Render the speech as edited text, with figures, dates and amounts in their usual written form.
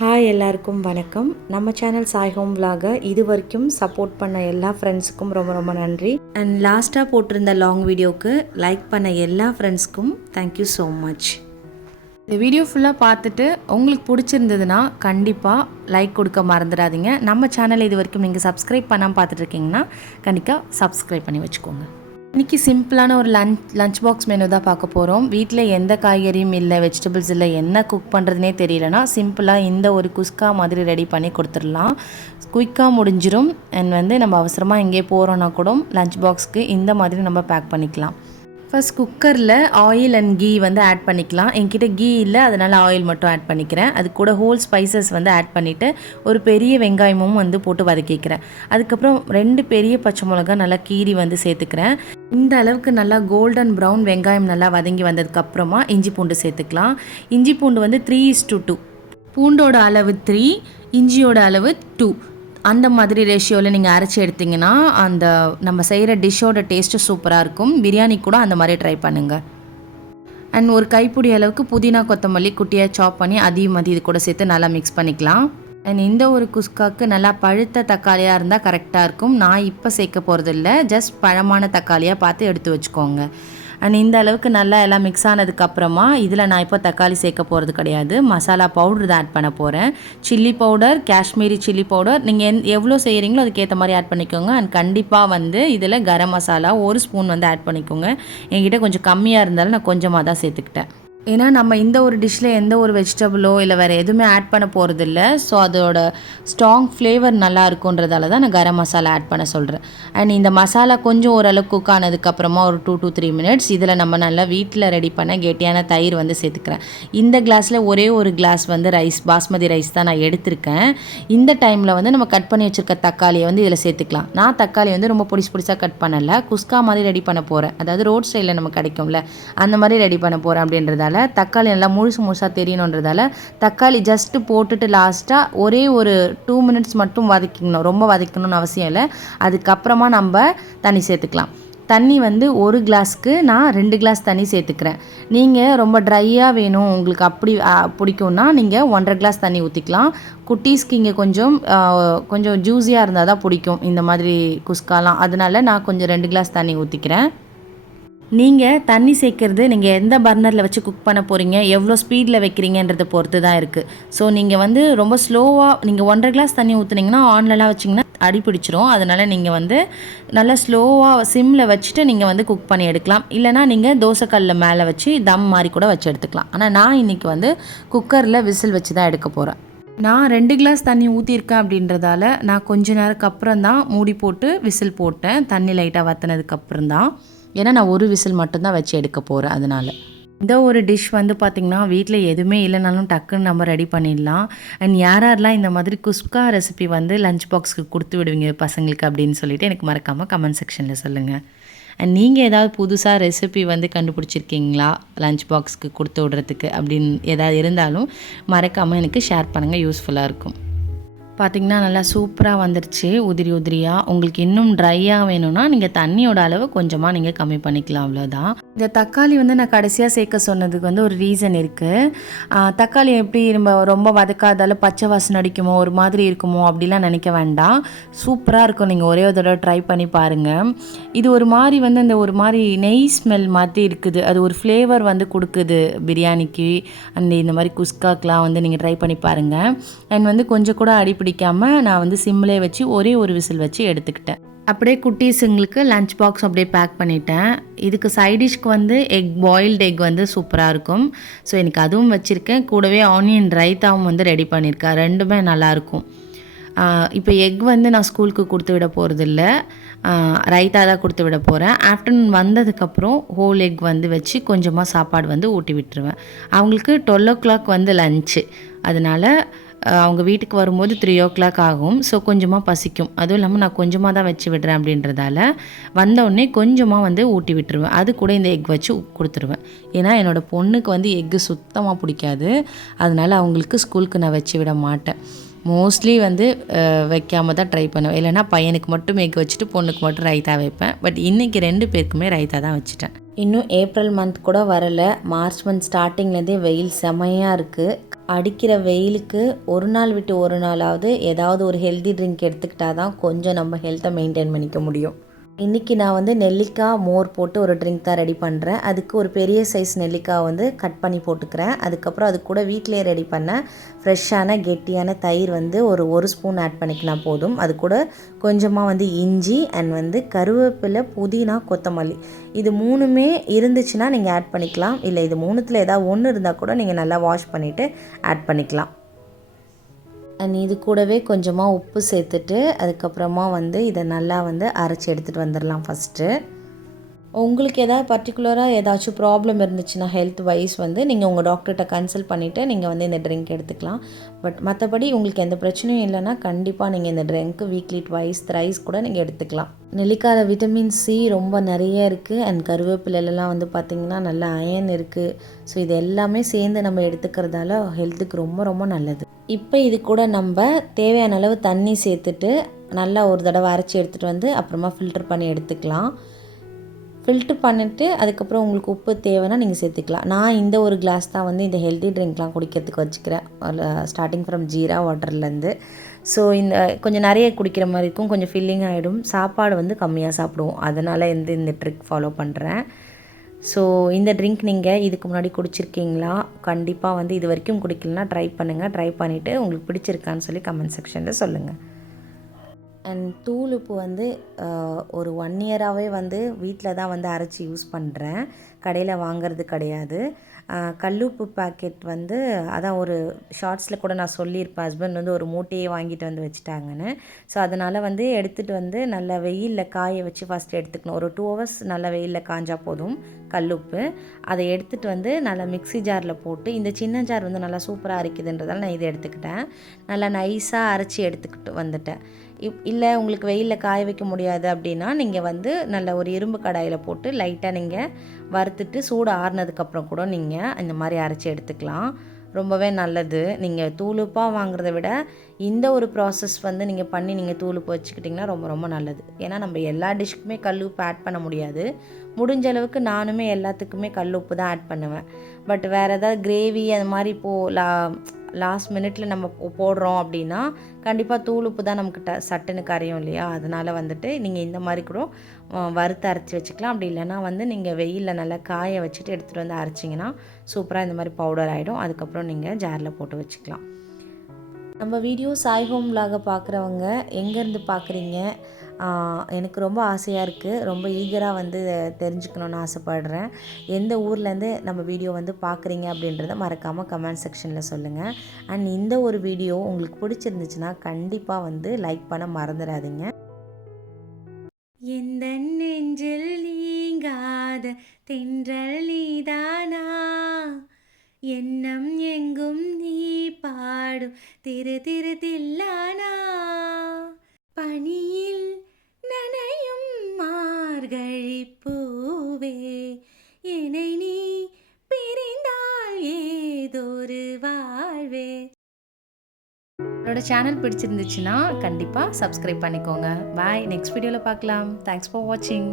Hi எல்லாருக்கும் வணக்கம். நம்ம சேனல் சாய் ஹோம் விலாக இது வரைக்கும் சப்போர்ட் பண்ண எல்லா ஃப்ரெண்ட்ஸுக்கும் ரொம்ப ரொம்ப நன்றி. அண்ட் லாஸ்ட்டாக போட்டிருந்த லாங் வீடியோவுக்கு லைக் பண்ண எல்லா ஃப்ரெண்ட்ஸ்க்கும் தேங்க்யூ ஸோ மச். இந்த வீடியோ ஃபுல்லாக பார்த்துட்டு உங்களுக்கு பிடிச்சிருந்ததுன்னா கண்டிப்பாக லைக் கொடுக்க மறந்துடாதீங்க. நம்ம சேனல் இது வரைக்கும் நீங்கள் சப்ஸ்கிரைப் பண்ணாமல் பார்த்துட்ருக்கீங்கன்னா கண்டிப்பாக சப்ஸ்கிரைப் பண்ணி வச்சுக்கோங்க. இன்றைக்கி சிம்பிளான ஒரு லஞ்ச் பாக்ஸ் மெனு தான் பார்க்க போகிறோம். வீட்டில் எந்த காய்கறியும் இல்லை, வெஜிடபிள்ஸ் இல்லை, என்ன குக் பண்ணுறதுனே தெரியலனா சிம்பிளாக இந்த ஒரு குஸ்கா மாதிரி ரெடி பண்ணி கொடுத்துடலாம். குயிக்காக முடிஞ்சிடும். அண்ட் நம்ம அவசரமாக எங்கேயே போகிறோன்னா கூட லஞ்ச் பாக்ஸ்க்கு இந்த மாதிரி நம்ம பேக் பண்ணிக்கலாம். ஃபர்ஸ்ட் குக்கரில் ஆயில் அண்ட் கீ ஆட் பண்ணிக்கலாம். என்கிட்ட கீ இல்லை, அதனால் ஆயில் மட்டும் ஆட் பண்ணிக்கிறேன். அது கூட ஹோல் ஸ்பைசஸ் ஆட் பண்ணிவிட்டு ஒரு பெரிய வெங்காயமும் போட்டு வதக்கிக்கிறேன். அதுக்கப்புறம் 2 பெரிய பச்சை மிளகா நல்லா கீரி சேர்த்துக்கிறேன். இந்த அளவுக்கு நல்லா கோல்டன் ப்ரௌன் வெங்காயம் நல்லா வதங்கி வந்ததுக்கப்புறமா இஞ்சி பூண்டு சேர்த்துக்கலாம். இஞ்சி பூண்டு 3:2, பூண்டோட அளவு 3, இஞ்சியோட அளவு 2, அந்த மாதிரி ரேஷியோவில் நீங்கள் அரைச்சி எடுத்திங்கன்னா அந்த நம்ம செய்கிற டிஷ்ஷோட டேஸ்ட்டு சூப்பராக இருக்கும். பிரியாணி கூட அந்த மாதிரி ட்ரை பண்ணுங்கள். அண்ட் ஒரு கைப்பிடி அளவுக்கு புதினா கொத்தமல்லி குட்டியாக சாப் பண்ணி அதையும் இது கூட சேர்த்து நல்லா மிக்ஸ் பண்ணிக்கலாம். அண்ட் இந்த ஒரு குஸ்காவுக்கு நல்லா பழுத்த தக்காளியாக இருந்தால் கரெக்டாக இருக்கும். நான் இப்போ சேர்க்க போகிறதில்ல, ஜஸ்ட் பழமான தக்காளியாக பார்த்து எடுத்து வச்சுக்கோங்க. அண்ட் இந்த அளவுக்கு நல்லா எல்லாம் மிக்ஸ் ஆனதுக்கப்புறமா இதில் நான் இப்போ தக்காளி சேர்க்க போகிறது கிடையாது, மசாலா பவுடர் தான் ஆட் பண்ண போகிறேன். Chilli powder, Kashmiri chilli powder நீங்கள் எவ்வளோ செய்கிறீங்களோ அதுக்கேற்ற மாதிரி ஆட் பண்ணிக்கோங்க. அண்ட் கண்டிப்பாக இதில் கரம் மசாலா 1 ஸ்பூன் ஆட் பண்ணிக்கோங்க. என்கிட்ட கொஞ்சம் கம்மியாக இருந்தாலும் நான் கொஞ்சமாக தான் சேர்த்துக்கிட்டேன். ஏன்னா நம்ம இந்த ஒரு டிஷ்ஷில் எந்த ஒரு வெஜிடபிளோ இல்லை வேறு எதுவுமே ஆட் பண்ண போகிறதில்ல. ஸோ அதோட ஸ்ட்ராங் ஃப்ளேவர் நல்லா இருக்குன்றதால தான் நான் கரம் மசாலா ஆட் பண்ண சொல்கிறேன். அண்ட் இந்த மசாலா கொஞ்சம் ஓரளவுக்கு குக் ஆனதுக்கப்புறமா ஒரு 2 to 3 மினிட்ஸ் இதில் நம்ம நல்லா வீட்டில் ரெடி பண்ண கெட்டியான தயிர் சேர்த்துக்கிறேன். இந்த கிளாஸில் ஒரே ஒரு கிளாஸ் ரைஸ், பாஸ்மதி ரைஸ் தான் நான் எடுத்திருக்கேன். இந்த டைமில் நம்ம கட் பண்ணி வச்சுருக்க தக்காளியை இதில் சேர்த்துக்கலாம். நான் தக்காளி ரொம்ப பொடிசாக கட் பண்ணலை, குஸ்கா மாதிரி ரெடி பண்ண போகிறேன். அதாவது ரோட் சைடில் நம்ம கிடைக்கும்ல அந்த மாதிரி ரெடி பண்ண போகிறேன். அப்படின்றதால தக்காளி நல்லா முழுசாக தெரியணுன்றதால தக்காளி ஜஸ்ட்டு போட்டுட்டு லாஸ்ட்டாக ஒரே ஒரு 2 மினிட்ஸ் மட்டும் வதக்கிக்கணும். ரொம்ப வதக்கணும்னு அவசியம் இல்லை. அதுக்கப்புறமா நம்ம தண்ணி சேர்த்துக்கலாம். தண்ணி 1 கிளாஸ்க்கு நான் 2 கிளாஸ் தண்ணி சேர்த்துக்கிறேன். நீங்கள் ரொம்ப ட்ரையாக வேணும் உங்களுக்கு அப்படி பிடிக்கும்னா நீங்கள் 1.5 கிளாஸ் தண்ணி ஊற்றிக்கலாம். குட்டீஸ்க்கு இங்கே கொஞ்சம் ஜூஸியாக இருந்தால் தான் பிடிக்கும் இந்த மாதிரி குஸ்காலாம், அதனால நான் கொஞ்சம் 2 கிளாஸ் தண்ணி ஊற்றிக்கிறேன். நீங்கள் தண்ணி சேர்க்குறது நீங்கள் எந்த பர்னரில் வச்சு குக் பண்ண போகிறீங்க, எவ்வளோ ஸ்பீடில் வைக்கிறீங்கன்றதை பொறுத்து தான் இருக்குது. ஸோ நீங்கள் ரொம்ப ஸ்லோவாக நீங்கள் 1.5 கிளாஸ் தண்ணி ஊற்றுனீங்கன்னா ஆன்லலாம் வச்சிங்கன்னா அடி பிடிச்சிரும். அதனால் நீங்கள் நல்லா ஸ்லோவாக சிம்மில் வச்சுட்டு நீங்கள் குக் பண்ணி எடுக்கலாம். இல்லைனா நீங்கள் தோசைக்கல்லில் மேலே வச்சு தம் மாதிரி கூட வச்சு எடுத்துக்கலாம். ஆனால் நான் இன்றைக்கி குக்கரில் விசில் வச்சு தான் எடுக்க போகிறேன். நான் 2 கிளாஸ் தண்ணி ஊற்றிருக்கேன் அப்படின்றதால நான் கொஞ்ச நேரத்துக்கு அப்புறம் தான் மூடி போட்டு விசில் போட்டேன். தண்ணி லைட்டாக வற்றினதுக்கப்புறம் தான், ஏன்னா நான் ஒரு விசில் மட்டும்தான் வச்சு எடுக்க போகிறேன். அதனால் இந்த ஒரு டிஷ் பார்த்திங்கன்னா வீட்டில் எதுவுமே இல்லைனாலும் டக்குன்னு நம்ம ரெடி பண்ணிடலாம். அண்ட் யாரெல்லாம் இந்த மாதிரி குஸ்கா ரெசிபி லஞ்ச் பாக்ஸ்க்கு கொடுத்து விடுவீங்க பசங்களுக்கு அப்படின்னு சொல்லிட்டு எனக்கு மறக்காமல் கமெண்ட் செக்ஷனில் சொல்லுங்கள். அண்ட் நீங்கள் ஏதாவது புதுசாக ரெசிபி கண்டுபிடிச்சிருக்கீங்களா லஞ்ச் பாக்ஸ்க்கு கொடுத்து விடுறதுக்கு அப்படின்னு ஏதாவது இருந்தாலும் மறக்காமல் எனக்கு ஷேர் பண்ணுங்கள், யூஸ்ஃபுல்லாக இருக்கும். பார்த்திங்கன்னா நல்லா சூப்பராக வந்துருச்சு, உதிரி உதிரியாக. உங்களுக்கு இன்னும் ட்ரையாக வேணும்னா நீங்கள் தண்ணியோட அளவு கொஞ்சமாக நீங்கள் கம்மி பண்ணிக்கலாம், அவ்வளோதான். இந்த தக்காளி நான் கடைசியாக சேர்க்க சொன்னதுக்கு ஒரு ரீசன் இருக்குது. தக்காளி எப்படி நம்ம ரொம்ப வதக்காதால பச்சை வாசனை அடிக்குமோ ஒரு மாதிரி இருக்குமோ அப்படிலாம் நினைக்க வேண்டாம். சூப்பராக இருக்கும், நீங்கள் ஒரே ஒரு தடவை ட்ரை பண்ணி பாருங்கள். இது ஒரு மாதிரி இந்த ஒரு மாதிரி நெய் ஸ்மெல் மாதிரி இருக்குது, அது ஒரு ஃப்ளேவர் கொடுக்குது பிரியாணிக்கு. அண்ட் இந்த மாதிரி குஸ்காக்கெலாம் நீங்கள் ட்ரை பண்ணி பாருங்கள். அண்ட் கொஞ்சம் கூட அடி பிடிக்காமல் நான் சிம்மிலே வச்சு ஒரே ஒரு விசில் வச்சு எடுத்துக்கிட்டேன். அப்படியே குட்டீஸுங்களுக்கு லஞ்ச் பாக்ஸ் அப்படியே பேக் பண்ணிட்டேன். இதுக்கு சைடிஷ்க்கு எக், பாயில்டு எக் சூப்பராக இருக்கும். ஸோ எனக்கு அதுவும் வச்சுருக்கேன். கூடவே ஆனியன் ரைத்தாவும் ரெடி பண்ணியிருக்கேன். ரெண்டுமே நல்லாயிருக்கும். இப்போ எக் நான் ஸ்கூலுக்கு கொடுத்து விட போகிறதில்ல, ரைத்தா தான் கொடுத்து விட போகிறேன். ஆஃப்டர்நூன் வந்ததுக்கப்புறம் ஹோல் எக் வச்சு கொஞ்சமாக சாப்பாடு ஊட்டி விட்டுருவேன். அவங்களுக்கு 12 o'clock லஞ்சு, அதனால் அவங்க வீட்டுக்கு வரும்போது 3 o'clock ஆகும். ஸோ கொஞ்சமாக பசிக்கும். அதுவும் இல்லாமல் நான் கொஞ்சமாக தான் வச்சு விடுறேன் அப்படின்றதால வந்தவுடனே கொஞ்சமாக ஊட்டி விட்டுருவேன். அது கூட இந்த எக் வச்சு கொடுத்துருவேன். ஏன்னா என்னோடய பொண்ணுக்கு எக்கு சுத்தமாக பிடிக்காது. அதனால் அவங்களுக்கு ஸ்கூலுக்கு நான் வச்சு விட மாட்டேன். மோஸ்ட்லி வைக்காமல் தான் ட்ரை பண்ணுவேன். இல்லைனா பையனுக்கு மட்டும் எக் வச்சுட்டு பொண்ணுக்கு மட்டும் ரைத்தா வைப்பேன். பட் இன்றைக்கி 2 பேருக்குமே ரைத்தா தான் வச்சுட்டேன். இன்னும் ஏப்ரல் மந்த் கூட வரலை, மார்ச் மந்த் ஸ்டார்டிங்லேருந்தே வெயில் செமையாக இருக்குது. அடிக்கிற வெயிலுக்கு ஒரு நாள் விட்டு ஒரு நாளாவது ஏதாவது ஒரு ஹெல்தி ட்ரிங்க் எடுத்துக்கிட்டால் தான் கொஞ்சம் நம்ம ஹெல்த்தை மெயின்டைன் பண்ணிக்க முடியும். இன்றைக்கி நான் வந்து நெல்லிக்காய் மோர் போட்டு ஒரு ட்ரிங்க் தான் ரெடி பண்ணுறேன். அதுக்கு ஒரு பெரிய சைஸ் நெல்லிக்காய் வந்து கட் பண்ணி போட்டுக்கிறேன். அதுக்கப்புறம் அது கூட வீட்டிலே ரெடி பண்ண ஃப்ரெஷ்ஷான கெட்டியான தயிர் வந்து ஒரு ஸ்பூன் ஆட் பண்ணிக்கினா போதும். அது கூட கொஞ்சமாக வந்து இஞ்சி அண்ட் வந்து கருவேப்பிலை, புதினா, கொத்தமல்லி இது 3மே இருந்துச்சுன்னா நீங்கள் ஆட் பண்ணிக்கலாம். இல்லை இது 3த்தில் ஏதாவது ஒன்று இருந்தால் கூட நீங்கள் நல்லா வாஷ் பண்ணிவிட்டு ஆட் பண்ணிக்கலாம். அண்ட் இது கூடவே கொஞ்சமாக உப்பு சேர்த்துட்டு அதுக்கப்புறமா வந்து இதை நல்லா வந்து அரைச்சி எடுத்துகிட்டு வந்துடலாம் ஃபஸ்ட்டு. உங்களுக்கு எதாவது பர்டிகுலராக ஏதாச்சும் ப்ராப்ளம் இருந்துச்சுன்னா ஹெல்த் வைஸ் வந்து நீங்கள் உங்கள் டாக்டர்கிட்ட கன்சல்ட் பண்ணிவிட்டு நீங்கள் வந்து இந்த ட்ரிங்க் எடுத்துக்கலாம். பட் மற்றபடி உங்களுக்கு எந்த பிரச்சனையும் இல்லைன்னா கண்டிப்பாக நீங்கள் இந்த ட்ரிங்க்கு வீக்லி ட்வைஸ் த்ரைஸ் கூட நீங்கள் எடுத்துக்கலாம். நெல்லிக்காயில் விட்டமின் சி ரொம்ப நிறைய இருக்குது. அண்ட் கருவேப்பிலெல்லாம் வந்து பார்த்திங்கன்னா நல்ல அயன் இருக்குது. ஸோ இது எல்லாமே சேர்ந்து நம்ம எடுத்துக்கிறதால ஹெல்த்துக்கு ரொம்ப ரொம்ப நல்லது. இப்போ இது கூட நம்ம தேவையான அளவு தண்ணி சேர்த்துட்டு நல்லா ஒரு தடவை அரைச்சி எடுத்துகிட்டு வந்து அப்புறமா ஃபில்டர் பண்ணி எடுத்துக்கலாம். ஃபில்ட்ரு பண்ணிவிட்டு அதுக்கப்புறம் உங்களுக்கு உப்பு தேவைன்னா நீங்கள் சேர்த்துக்கலாம். நான் இந்த ஒரு கிளாஸ் தான் வந்து இந்த ஹெல்த்தி ட்ரிங்க்லாம் குடிக்கிறதுக்கு வச்சுக்கிறேன், ஸ்டார்டிங் ஃப்ரம் ஜீரா வாட்டர்லேருந்து. ஸோ இந்த கொஞ்சம் நிறைய குடிக்கிற மாதிரி இருக்கும், கொஞ்சம் ஃபில்லிங் ஆகிடும். சாப்பாடு வந்து கம்மியாக சாப்பிடுவோம், அதனால் இந்த ட்ரிக் ஃபாலோ பண்ணுறேன். ஸோ இந்த ட்ரிங்க் நீங்கள் இதுக்கு முன்னாடி குடிச்சிருக்கீங்களா? கண்டிப்பாக வந்து இது வரைக்கும் குடிக்கலனா ட்ரை பண்ணுங்கள். ட்ரை பண்ணிவிட்டு உங்களுக்கு பிடிச்சிருக்கான்னு சொல்லி கமெண்ட் செக்ஷனில் சொல்லுங்கள். அண்ட் தூள் உப்பு வந்து ஒரு 1 இயராகவே வந்து வீட்டில் தான் வந்து அரைச்சி யூஸ் பண்ணுறேன், கடையில் வாங்கிறது கிடையாது. கல்லுப்பு பாக்கெட் வந்து அதான் ஒரு ஷார்ட்ஸில் கூட நான் சொல்லியிருப்பேன், ஹஸ்பண்ட் வந்து ஒரு மூட்டையே வாங்கிட்டு வந்து வச்சுட்டாங்கன்னு. ஸோ அதனால் வந்து எடுத்துகிட்டு வந்து நல்லா வெயிலில் காய வச்சு ஃபஸ்ட்டு எடுத்துக்கணும். ஒரு 2 ஹவர்ஸ் நல்லா வெயிலில் காஞ்சா போதும் கல்லுப்பு. அதை எடுத்துகிட்டு வந்து நல்லா மிக்ஸி ஜாரில் போட்டு, இந்த சின்ன ஜார் வந்து நல்லா சூப்பராக அரைக்குதுன்றதால நான் இதை எடுத்துக்கிட்டேன். நல்லா நைஸாக அரைச்சி எடுத்துக்கிட்டு வந்துட்டேன். இல்லை உங்களுக்கு வெயிலில் காய வைக்க முடியாது அப்படின்னா நீங்கள் வந்து நல்ல ஒரு இரும்பு கடாயில் போட்டு லைட்டாக நீங்கள் வறுத்துட்டு சூடு ஆறுனதுக்கப்புறம் கூட நீங்கள் இந்த மாதிரி அரைச்சி எடுத்துக்கலாம். ரொம்பவே நல்லது. நீங்கள் தூளுப்பாக வாங்குறத விட இந்த ஒரு ப்ராசஸ் வந்து நீங்கள் பண்ணி நீங்கள் தூளுப்பு வச்சுக்கிட்டிங்கன்னா ரொம்ப ரொம்ப நல்லது. ஏன்னா நம்ம எல்லா டிஷ்க்குமே கல் உப்பு ஆட் பண்ண முடியாது. முடிஞ்ச அளவுக்கு நானுமே எல்லாத்துக்குமே கல் உப்பு தான் ஆட் பண்ணுவேன். பட் வேறு ஏதாவது கிரேவி அது மாதிரி லாஸ்ட் மினிட்ல நம்ம போடுறோம் அப்படின்னா கண்டிப்பாக தூள் உப்பு தான் நமக்கு சட்டுன்னு கரையும் இல்லையா? அதனால் வந்துட்டு நீங்கள் இந்த மாதிரி கூட வறுத்து அரைச்சி வச்சுக்கலாம். அப்படி இல்லைன்னா வந்து நீங்கள் வெயிலில் நல்லா காய வச்சுட்டு எடுத்துகிட்டு வந்து அரைச்சிங்கன்னா சூப்பராக இந்த மாதிரி பவுடர் ஆகிடும். அதுக்கப்புறம் நீங்கள் ஜாரில் போட்டு வச்சுக்கலாம். நம்ம வீடியோ சாய் ஹோம் விலாக பார்க்குறவங்க எங்கேருந்து பார்க்குறீங்க? எனக்கு ரொம்ப ஆசையாக இருக்குது, ரொம்ப ஈகராக வந்து தெரிஞ்சுக்கணுன்னு ஆசைப்படுறேன். எந்த ஊர்லேருந்து நம்ம வீடியோ வந்து பார்க்குறீங்க அப்படின்றத மறக்காமல் கமெண்ட் செக்ஷனில் சொல்லுங்கள். அண்ட் இந்த ஒரு வீடியோ உங்களுக்கு பிடிச்சிருந்துச்சுன்னா கண்டிப்பாக வந்து லைக் பண்ண மறந்துடாதீங்க. எந்த நெஞ்சில் நீங்காத தென்றல் நீதானா, எண்ணம் எங்கும் நீ பாடும் திரு திரு தில்லானா, பனியில் நனையும் மார்கழி பூவே, என்னை நீ பிரிந்தால் ஏதொரு வாழ்வே. என்னோட சேனல் பிடிச்சிருந்துச்சுன்னா கண்டிப்பாக சப்ஸ்கிரைப் பண்ணிக்கோங்க. பாய், நெக்ஸ்ட் வீடியோவில் பார்க்கலாம். தேங்க்ஸ் ஃபார் வாட்சிங்.